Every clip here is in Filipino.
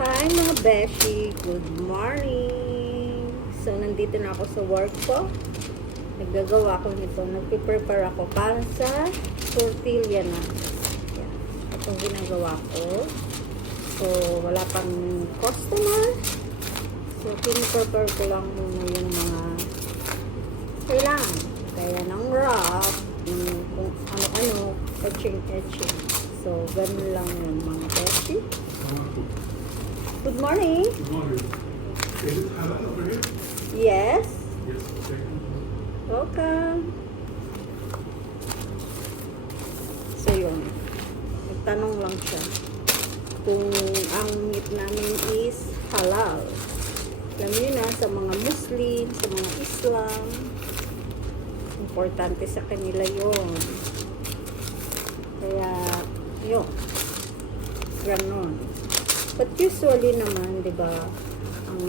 Hi mga beshi, good morning! So, nandito na ako sa work ko. Naggagawa ko nito. Nagpiprepare ako para sa tortilla na. Yan. Itong ginagawa ko. So, wala pang customer. So, piniprepare ko lang muna yung mga kailangan. Kaya ng wrap, kung ano-ano, etching. So, ganun lang yun mga beshi. Good morning. Good morning. Is it halal over here? Yes. Yes, thank you. Welcome. So yun. Nagtanong lang siya kung ang meat namin is halal. Alam niyo na, sa mga Muslim, sa mga Islam, importante sa kanila yun. Kaya, yun. Ganon. But usually naman, di ba, ang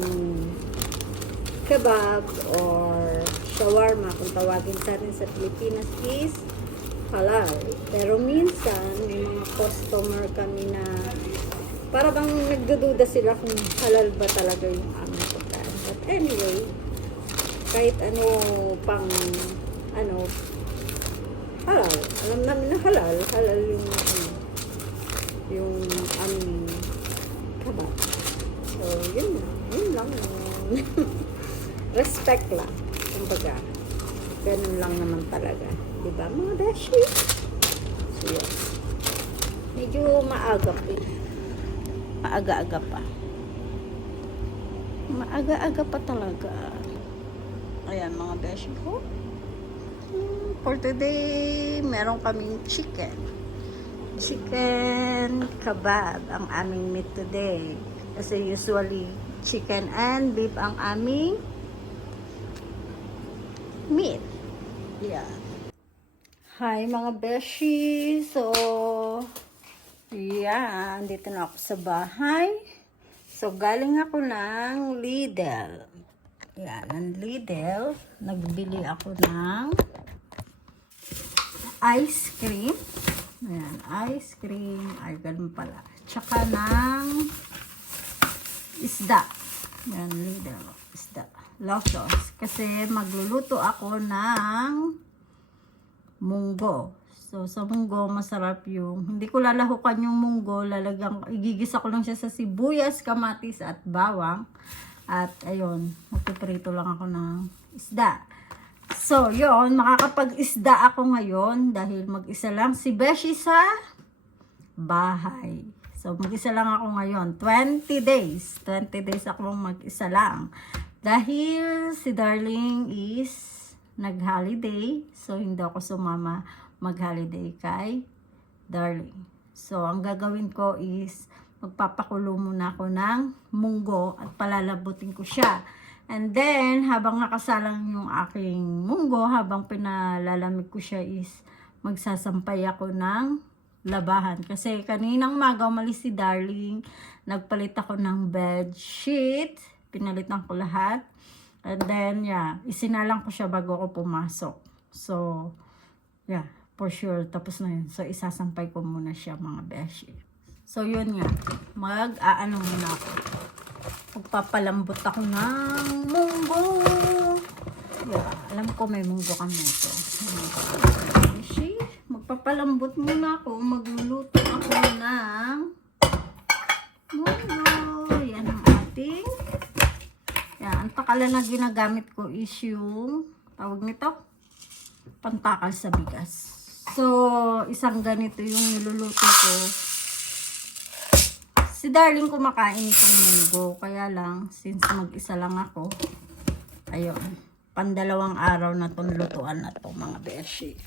kebab or shawarma, kung tawagin sa atin sa Pilipinas, is halal. Pero minsan, may mga customer kami na para bang nagdududa sila kung halal ba talaga yung aming pagkain. But anyway, kahit ano pang, halal. Alam namin na halal. Halal yung aming kebab. So, yun lang. Respect lang. Kumbaga, ganun lang naman talaga. Diba, mga beshi? So, yun. Medyo maaga pa. Maaga-aga pa. Maaga-aga pa talaga. Ayan, mga beshi ko. For today, meron kaming chicken kebab ang aming meat today. Kasi usually, chicken and beef ang aming meat. Yeah. Hi mga beshi. So, yeah, andito na ako sa bahay. So, galing ako ng Lidl. Yan, ng Lidl. Nagbili ako ng ice cream. Ayan, ice cream. Ay, ganun pala. Tsaka ng isda. Ayan, Lidl. Isda. Losos. Kasi magluluto ako ng munggo. So, sa munggo, masarap yung, hindi ko lalahukan yung munggo. Igigisa ko lang siya sa sibuyas, kamatis, at bawang. At, ayun, magpiprito lang ako ng isda. So, yun, makakapag-isda ako ngayon dahil mag-isa lang si Beshi sa bahay. So, mag-isa lang ako ngayon. 20 days. 20 days ako mag-isa lang. Dahil si Darling is nag-holiday. So, hindi ako sumama mag-holiday kay Darling. So, ang gagawin ko is magpapakulo muna ako ng munggo at palalabutin ko siya. And then, habang nakasalang yung aking munggo, habang pinalalamig ko siya is magsasampay ako ng labahan. Kasi kaninang umaga umalis si Darling, nagpalit ako ng bed sheet, pinalitan ko lahat. And then, yeah, isinalang ko siya bago ako pumasok. So, yeah, for sure, tapos na yun. So, isasampay ko muna siya mga beshi. So, yun nga, mag-aano muna ako. Magpapalambot ako ng munggo. Yeah, alam ko may munggo kami ito. Magpapalambot muna ako. Magluluto ako ng munggo. Yan ang ating. Yan, ang takalan na ginagamit ko is yung, tawag nito, pantakal sa bigas. So, isang ganito yung niluluto ko. Si Darling kumakain itong munggo. Kaya lang, since mag-isa lang ako, ayun, pandalawang araw na itong lutuan na ito, mga beshi.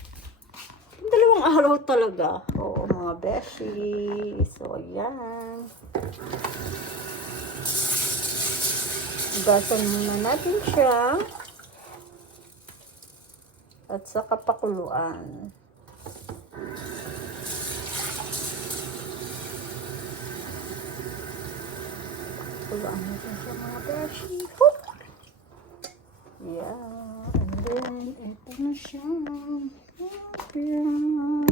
Pandalawang araw talaga. Oo, mga beshi. So, yan. Gasan muna natin siya. At saka pakuluan. Pakuluan natin siya mga beshi. Yeah. And then, ito na siya. Ayan.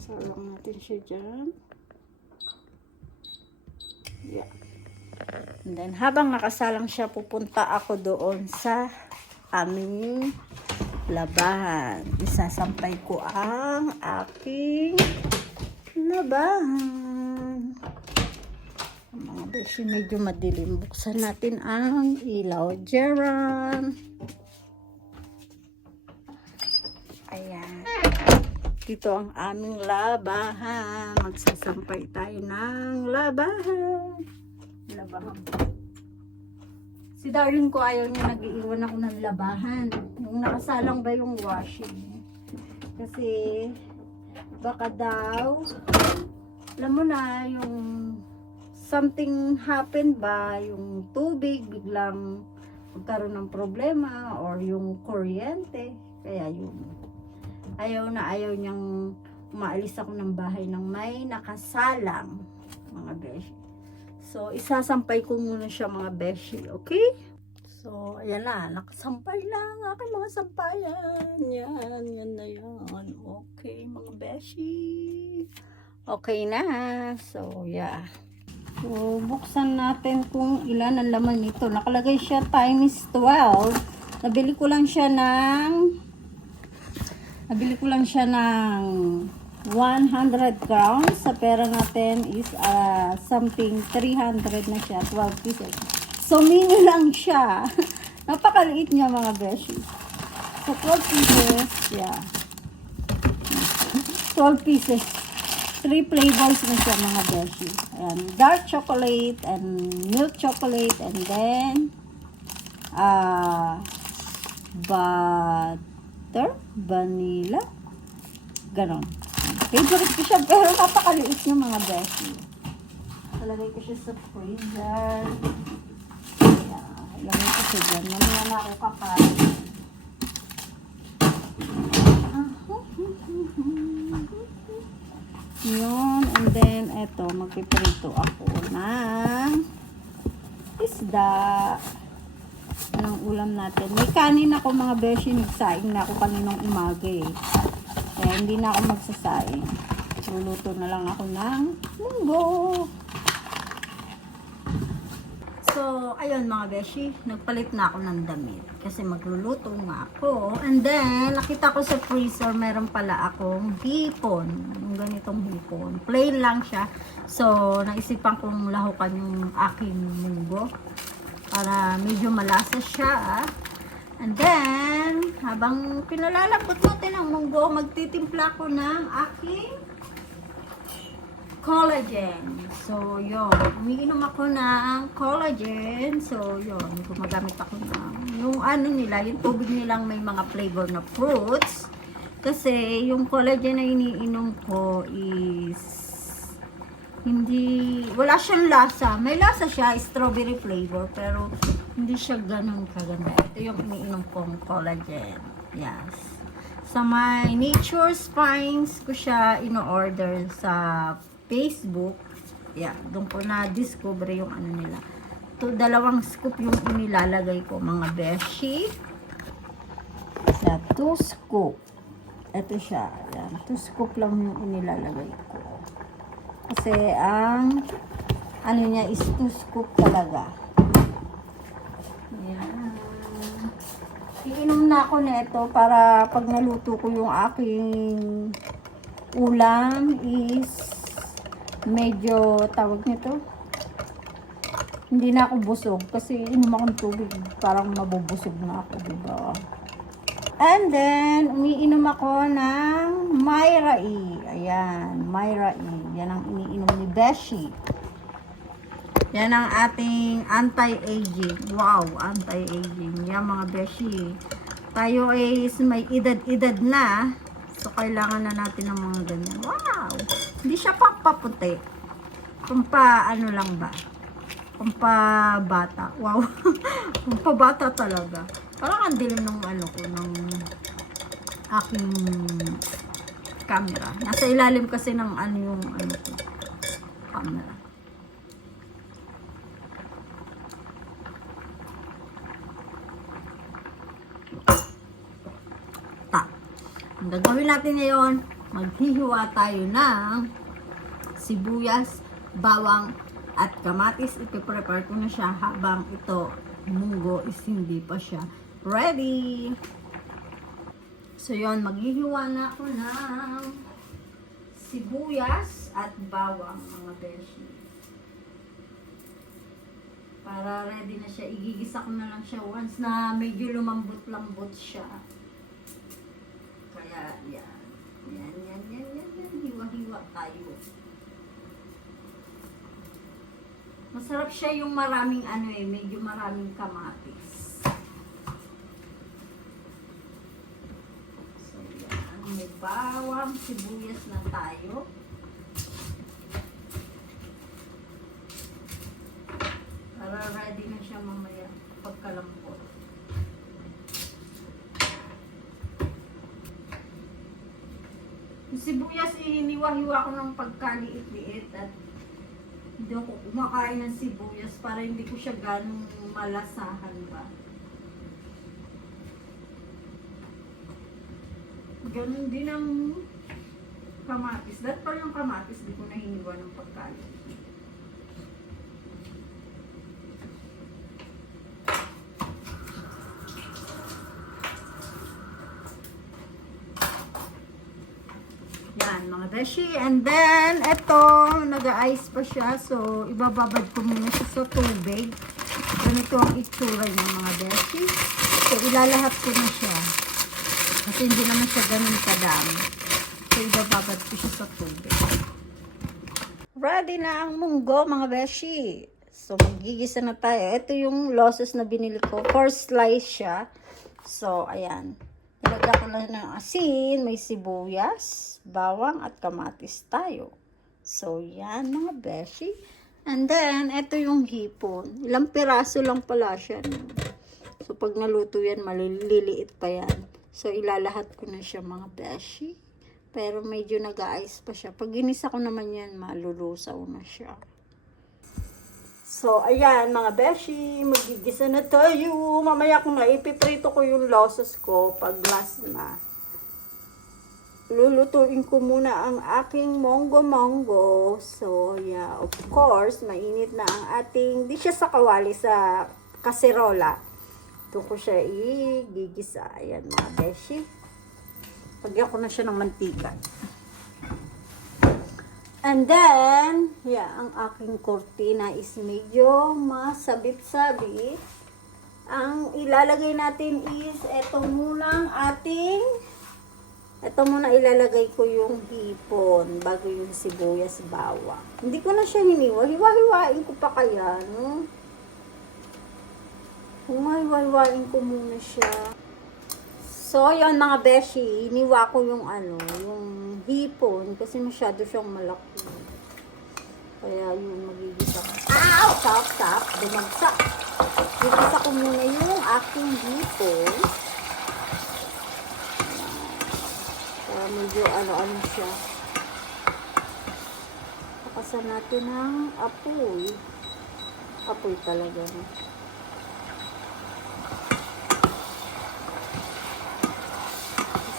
Salang natin siya dyan. Yeah. And then, habang nakasalang siya, pupunta ako doon sa aming labahan. Isasampay ko ang aking labahan. Mga beshi, medyo madilim. Buksan natin ang ilaw. Jeron. Ayan. Dito ang aming labahan. Magsasampay tayo ng labahan. Labahan. Si Darling ko ayaw niya, nag-iiwan ako ng labahan. Yung nakasalang ba yung washing? Kasi baka daw, alam mo na, yung something happened ba, yung tubig biglang magkaroon ng problema or yung kuryente. Kaya yun. Ayaw na ayaw niyang umaalis ako ng bahay ng may nakasalang, mga beshi. So, isasampay ko muna siya, mga beshi. Okay? So, ayan na. Nakasampay lang aking mga sampayan. Yan na yan. Okay, mga beshi. Okay na. So, yeah. So, buksan natin kung ilan ang laman nito. Nakalagay siya times 12. Nabili ko lang siya ng 100 grams. Sa pera natin is something 300 na siya, 12 pieces. So, mini lang siya. Napakaliit niya, mga beshi. So, 12 pieces, yeah. 12 pieces. 3 flavors na siya, mga beshi. Ayan, dark chocolate and milk chocolate and then butter, vanilla, ganon. Favorite ko siya, pero napakaliit niya, mga beshi. Talagay ko siya sa freezer. Ilagay ko siya dyan. Mamaya na ako kakain. Yun. And then, eto, magpiprito ako ng isda. Anong ulam natin? May kanin ako, mga beshi. Nagsaing na ako kaninong umaga eh. Kaya hindi na ako magsasaing. Luluto na lang ako ng munggo. So, ayun, mga beshi, nagpalit na ako ng damit kasi magluluto nga ako. And then, nakita ko sa freezer, meron pala akong hipon. Yung ganitong hipon. Plain lang siya. So, naisipan kong lahukan yung aking munggo para medyo malasa siya. And then, habang pinalalambot natin ang munggo, magtitimpla ko ng aking collagen. So, yun. Umiinom ako ng collagen. So, yun. Gumagamit ako ng yung ano nila, yung tubig nilang may mga flavor na fruits. Kasi, yung collagen na iniinom ko is hindi, wala siyang lasa. May lasa siya, strawberry flavor, pero hindi siya ganun kaganda. Ito yung iniinom kong collagen. Yes. Sa my Nature Spines ko siya ino-order sa Facebook. Yeah, doon ko na-discover yung ano nila. To, 2 scoop yung inilalagay ko, mga beshi. Sa 2 scoop. Ito siya. Yan. 2 scoop lang yung inilalagay ko. Kasi ang ano niya is 2 scoop talaga. Yan. Iinom na ako nito para pag naluto ko yung aking ulam is medyo tawag nito. Hindi na ako busog kasi inom akong tubig, parang mabubusog na ako, diba? And then, umiinom ako ng Myra E. Ayan, Myra E. Yan ang iniinom ni Beshi. Yan ang ating anti-aging. Wow, anti-aging. Yan, mga Beshi. Tayo is may edad-edad na. So, kailangan na natin ng mga ganyan. Wow! Hindi siya pampaputi. Pampa, ano lang ba? Pampabata. Wow. Pampabata talaga. Parang ang dilim ng ano ko, ng aking camera. Nasa ilalim kasi ng ano yung ano ko, camera. Ang gagawin natin ngayon, maghihiwa tayo ng sibuyas, bawang, at kamatis, ipiprepare ko na siya habang ito, munggo, is hindi pa siya ready. So yun, maghihiwa na ako ng sibuyas at bawang, mga beshi. Para ready na siya. Igigisa ko na lang siya once na medyo lumambot-lambot siya. Kaya, yan. Yan. Hiwa-hiwa tayo. Masarap siya yung maraming medyo maraming kamatis. So, yan. May bawang, sibuyas na tayo. Para ready na siya mamaya pagkalambot. Yung sibuyas, hiniwa-hiwa ko ng pagkaliit-liit at hindi ako kumakain ng sibuyas para hindi ko siya ganong malasahan ba. Ganon din ang kamatis. Dahil pa yung kamatis, di ko na hiniwa ng pagkaliit. Yan, mga beshi. And then, eto, nag-ice pa siya. So, ibababad ko muna siya sa tubig. Ganito ang itsura niya, mga beshi. So, ilalahat ko na siya. Kasi hindi naman siya ganun kadami. So, ibababad ko siya sa tubig. Ready na ang munggo, mga beshi. So, magigisa na tayo. Ito yung losses na binili ko. 4 slice siya. So, ayan. Nilagyan ko na ng asin, may sibuyas, bawang at kamatis tayo. So, yan mga beshi. And then, ito yung hipon. Ilang piraso lang pala siya. So, pag naluto yan, maliliit pa yan. So, ilalahat ko na siya mga beshi. Pero medyo nag-ice pa siya. Pag ginisa ko naman yan, malulusaw na siya. So, ayan mga beshi, magigisa na tayo. Mamaya kung naipiprito ko yung losses ko, pag last na, lulutuin ko muna ang aking monggo. So, yeah, of course, mainit na ang ating, di siya sa kawali, sa kaserola. Ito ko siya igigisa. Ayan mga beshi. Pagyan ko na siya ng mantika. And then, yeah, ang aking kurtina is medyo masabit-sabit. Ang ilalagay natin is, ito muna ilalagay ko yung hipon bago yung sibuyas bawang. Hindi ko na siya hiniwa. Hiwa-hiwain ko pa kaya, no? Hiwa-hiwain ko muna siya. So, yun mga beshi, hiniwa ko yung yung hipon kasi masyado siyang malaki. Kaya yung magigisa ko. Ow! Stop! Dumagsak. Gigisa ko muna yung aking hipon. Para medyo ano siya. Pakasan natin ng apoy. Apoy talaga. No?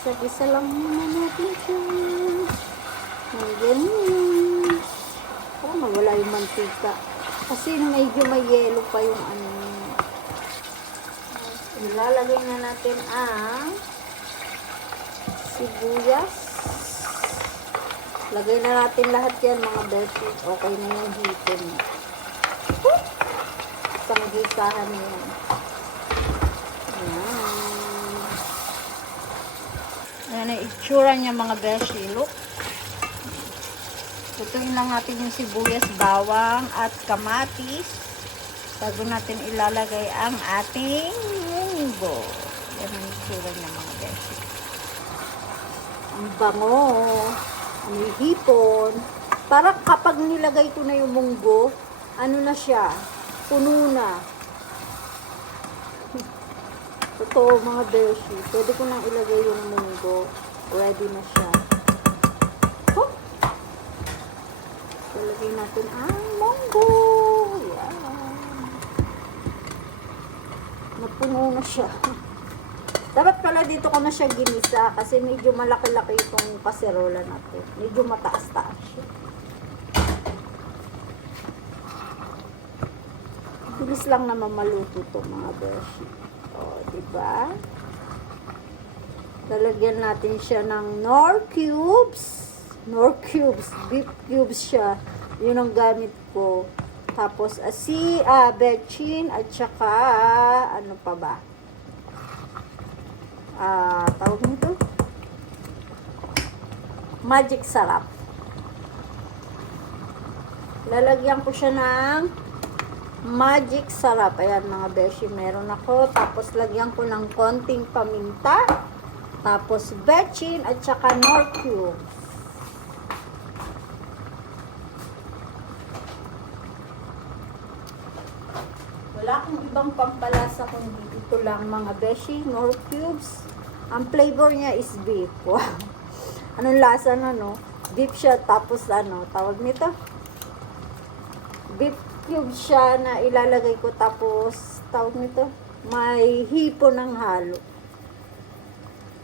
Isa-isa lang muna natin siya. Ganyan. Oh, nawala yung mantika. Kasi medyo may yelo pa yung Ilalagay na natin ang sibuyas. Lagay na natin lahat yan mga beshi. Okay na yung hipon. Isang gisahan yan. Ayan ang itsura niya mga beshi. Look. Tutuin lang natin yung sibuyas, bawang at kamatis. Bago natin ilalagay ang ating munggo. Ayan ang itsura niya mga beshi. Ang bango. May hipon. Para kapag nilagay ko na yung munggo, ano na siya? Puno na. Totoo mga beshi. Pwede ko nang ilagay yung munggo. Ready na siya. Oh! Ilagay natin ang munggo. Yan. Napuno na siya. Dapat pala dito ko na siya ginisa kasi medyo malaki-laki itong kaserola natin. Medyo mataas-taas siya. Bilis lang naman maluto to mga beshi. O, diba? Lalagyan natin siya ng Knorr cubes. Knorr cubes. Beef cubes siya. Yun ang gamit ko. Tapos, bechin at saka, ano pa ba? Tawag nito? Magic sarap. Lalagyan ko siya ng magic sarap. Ayan mga beshi, meron ako. Tapos lagyan ko ng konting paminta. Tapos bechin at saka Knorr cubes. Wala akong ibang pampalasa kundi ito lang mga beshi, Knorr cubes. Ang flavor niya is beef. Wow. Anong lasa na, no? Beef siya, tapos ano, tawag nito? Beef cube siya na ilalagay ko, tapos, tawag nito? May hipo ng halo.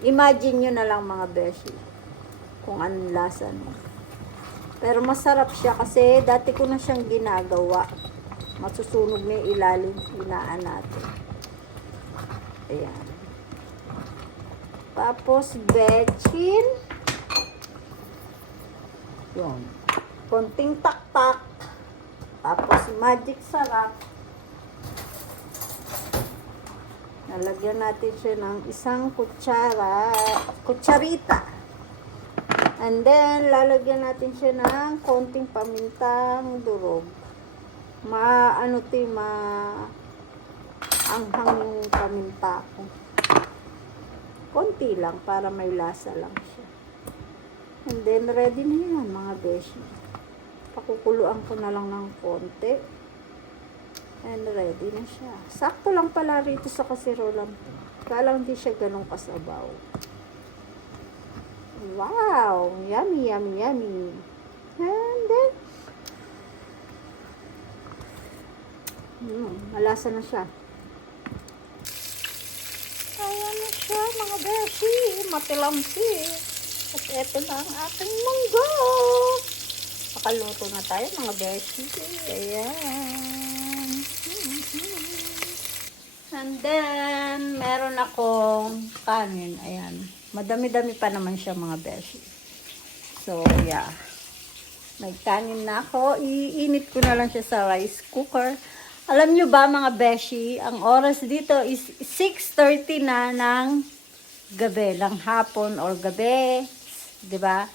Imagine nyo na lang mga beshi, kung anong lasa niya. Pero masarap siya kasi dati ko na siyang ginagawa. Masusunog na yung ilalim, hinaan natin. Ayan. Tapos, bechin. Yun. Konting taktak. Tapos, magic sarap. Nalagyan natin siya ng isang kutsarita. And then, lalagyan natin siya ng konting pamintang durog. Anghang yung paminta ko. Konti lang para may lasa lang siya. And then ready na yan mga beshi. Pakukuluan ko na lang ng konti. And ready na siya. Sakto lang pala rito sa kasirolan. Kala hindi siya ganun kasabaw. Wow! Yummy, yummy, yummy. And then malasa na siya. Ayan na siya mga beshi. Matilamsi. At eto na ang ating munggo. Makaluto na tayo mga beshi. Ayan. And then, meron akong kanin. Ayan. Madami-dami pa naman siya mga beshi. So, yeah. May kanin na ako. Iinit ko na lang siya sa rice cooker. Alam nyo ba mga beshi, ang oras dito is 6:30 na ng gabi, ng hapon or gabi. 'Di ba?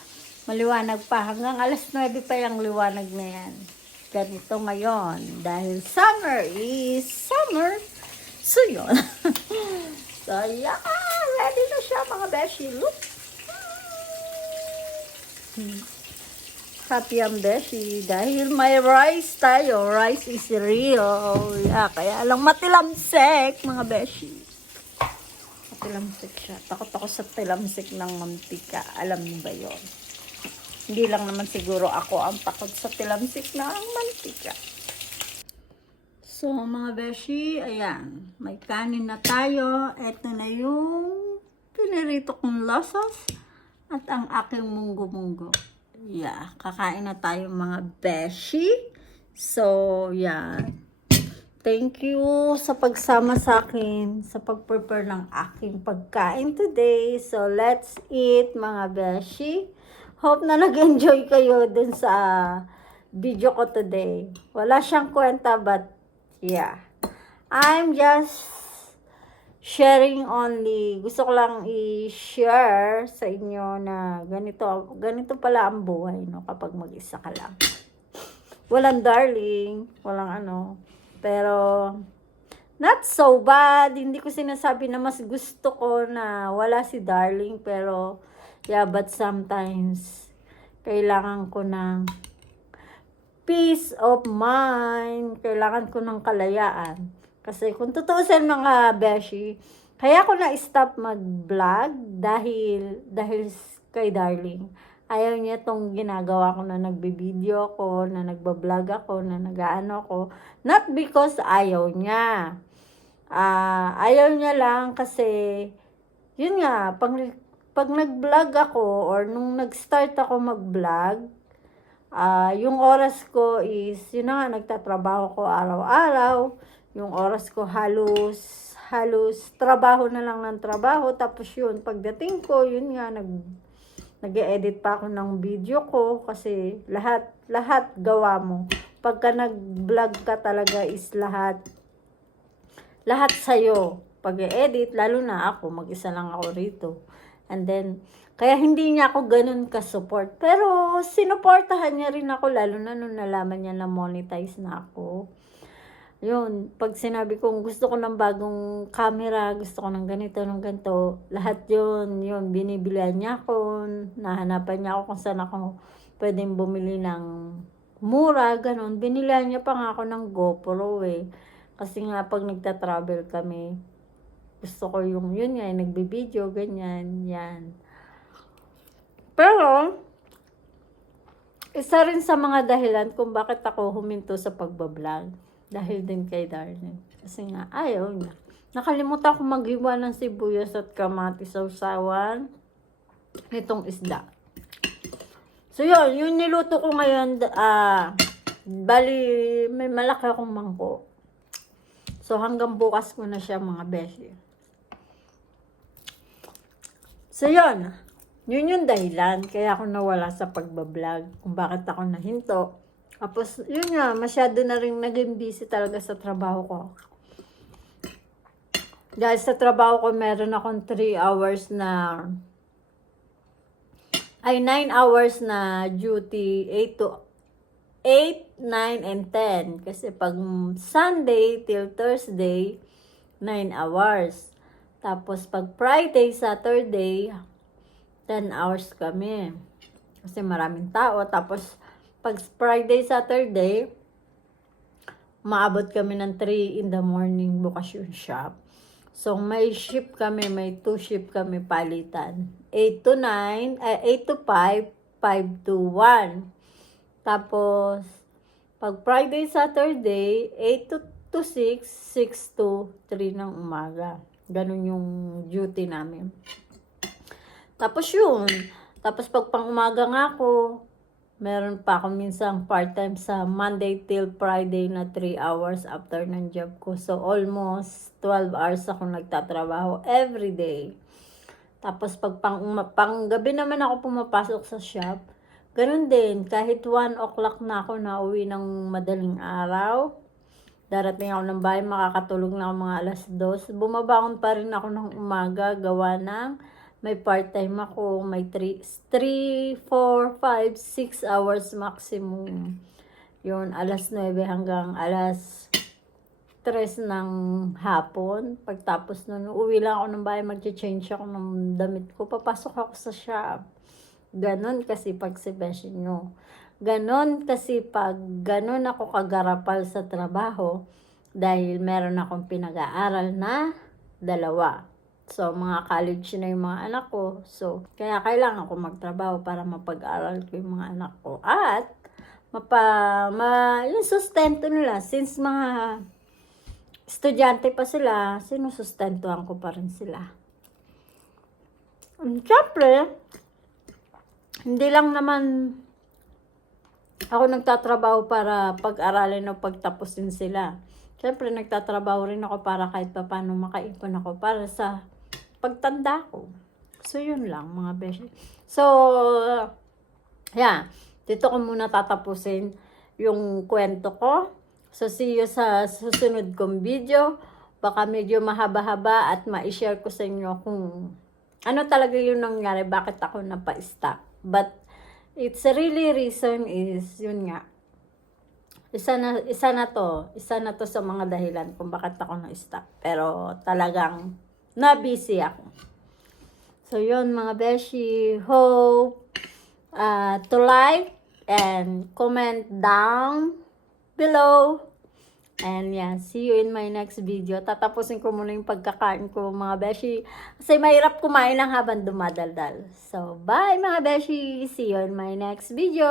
Maliwanag pa. Hanggang alas 9 pa yung liwanag na yan. Ganito ngayon. Dahil summer is summer. So, yun. So, yeah. Ready na siya mga beshi. Look. Happy ang beshi. Dahil may rice tayo. Rice is real. Yeah, kaya lang matilamsik mga beshi. Matilamsik siya. Takot ako sa tilamsik ng mantika. Alam niyo ba yun? Hindi lang naman siguro ako ang takot sa tilamsik ng mantika. So mga beshi, ayan. May kanin na tayo. Ito na yung pinirito kong lasas at ang aking munggo-munggo. Yeah, kakain na tayo mga beshi. So, yeah. Thank you sa pagsama sa akin sa pag-prepare ng aking pagkain today. So, let's eat mga beshi. Hope na nag-enjoy kayo dun sa video ko today. Wala siyang kwenta but yeah. I'm just sharing only. Gusto ko lang i-share sa inyo na ganito pala ang buhay, no, kapag mag-isa ka lang. Walang darling, walang ano. Pero not so bad. Hindi ko sinasabi na mas gusto ko na wala si darling, pero yeah, but sometimes kailangan ko ng peace of mind. Kailangan ko ng kalayaan. Kasi kung tutuusin mga beshi, kaya ako na-stop mag-vlog dahil kay darling. Ayaw niya tong ginagawa ko na nagbe-video ko, na nagba-vlog ako, na nag-aano ko. Not because ayaw niya. Ayaw niya lang kasi, yun nga, pag nag-vlog ako or nung nag-start ako mag-vlog, Yung oras ko is, yun na nga, nagtatrabaho ko araw-araw. Yung oras ko halos trabaho na lang ng trabaho. Tapos yun, pagdating ko, yun nga, nag-edit pa ako ng video ko kasi lahat gawa mo. Pagka nag-vlog ka talaga is lahat sa'yo. Pag-edit, lalo na ako, mag-isa lang ako rito. And then, kaya hindi niya ako ganun ka-support. Pero, sinuportahan niya rin ako, lalo na nung nalaman niya na monetize na ako. Yun, pag sinabi kong gusto ko ng bagong camera, gusto ko ng ganito, ng ganito, lahat yun, binibilihan niya ako, nahanapan niya ako kung saan ako pwedeng bumili ng mura, ganun. Binilihan niya pa nga ako ng GoPro Kasi nga pag nagta-travel kami, gusto ko yun nga, nagbibideo, ganyan, yan. Pero, isa rin sa mga dahilan kung bakit ako huminto sa pagbablog. Dahil din kay Darling. Kasi nga, ayaw niya. Nakalimutan ko maghiwa ng sibuyas at kamatis sa usawan nitong isda. So yun, yung niluto ko ngayon, bali, may malaki akong mangko. So hanggang bukas ko na siya mga beshi. So yun, yun yung dahilan. Kaya ako nawala sa pagbablog. Kung bakit ako nahinto. Tapos, yun nga, masyado na rin naging busy talaga sa trabaho ko. Dahil sa trabaho ko, meron akong 9 hours na duty, 8, 9, and 10. Kasi pag Sunday till Thursday, 9 hours. Tapos pag Friday, Saturday, 10 hours kami. Kasi maraming tao. Tapos, pag Friday, Saturday, maabot kami ng 3 in the morning bukas yung shop. So, may shift kami, may 2 shift kami palitan. 8 to 5, 5 to 1. Tapos, pag Friday, Saturday, 8 to 6, 6 to 3 ng umaga. Ganun yung duty namin. Tapos yun. Tapos pag pang umaga nga ako, meron pa ako minsan part-time sa Monday till Friday na 3 hours after ng job ko. So, almost 12 hours ako nagtatrabaho every day. Tapos, pag pang gabi naman ako pumapasok sa shop, ganun din. Kahit 1 o'clock na ako nauwi ng madaling araw, darating ako ng bahay, makakatulog na ako mga alas 2. Bumabangon pa rin ako ng umaga, gawa ng may part-time ako, may 3, 4, 5, 6 hours maximum. Yun, alas 9 hanggang alas 3 ng hapon. Pagtapos nun, uwi lang ako ng bahay, mag-change ako ng damit ko, papasok ako sa shop. Ganon kasi pag si Beshi nyo. Ganon kasi pag ganon ako kagarapal sa trabaho, dahil meron akong pinag-aaral na 2. So, mga college na yung mga anak ko. So, kaya kailangan ko magtrabaho para mapag-aral ko yung mga anak ko. At, yung sustento nila. Since mga estudyante pa sila, sinusustentuhan ko pa rin sila. Siyempre, hindi lang naman ako nagtatrabaho para pag-aralin o pagtapusin sila. Siyempre, nagtatrabaho rin ako para kahit pa paano makaipon ako para sa pagtanda ko. So, yun lang mga beshi. So, yeah. Dito ko muna tatapusin yung kwento ko. So, see you sa susunod kong video. Baka medyo mahaba-haba at ma-share ko sa inyo kung ano talaga yung nangyari, bakit ako napa-stop. But, it's really reason is, yun nga. Isa na to sa mga dahilan kung bakit ako na-stop. Pero talagang na-busy ako. So, yun mga beshi. Hope to like and comment down below. And yeah, see you in my next video. Tatapusin ko muna yung pagkakain ko mga beshi. Kasi mahirap kumain lang habang dumadaldal. So, bye mga beshi. See you in my next video.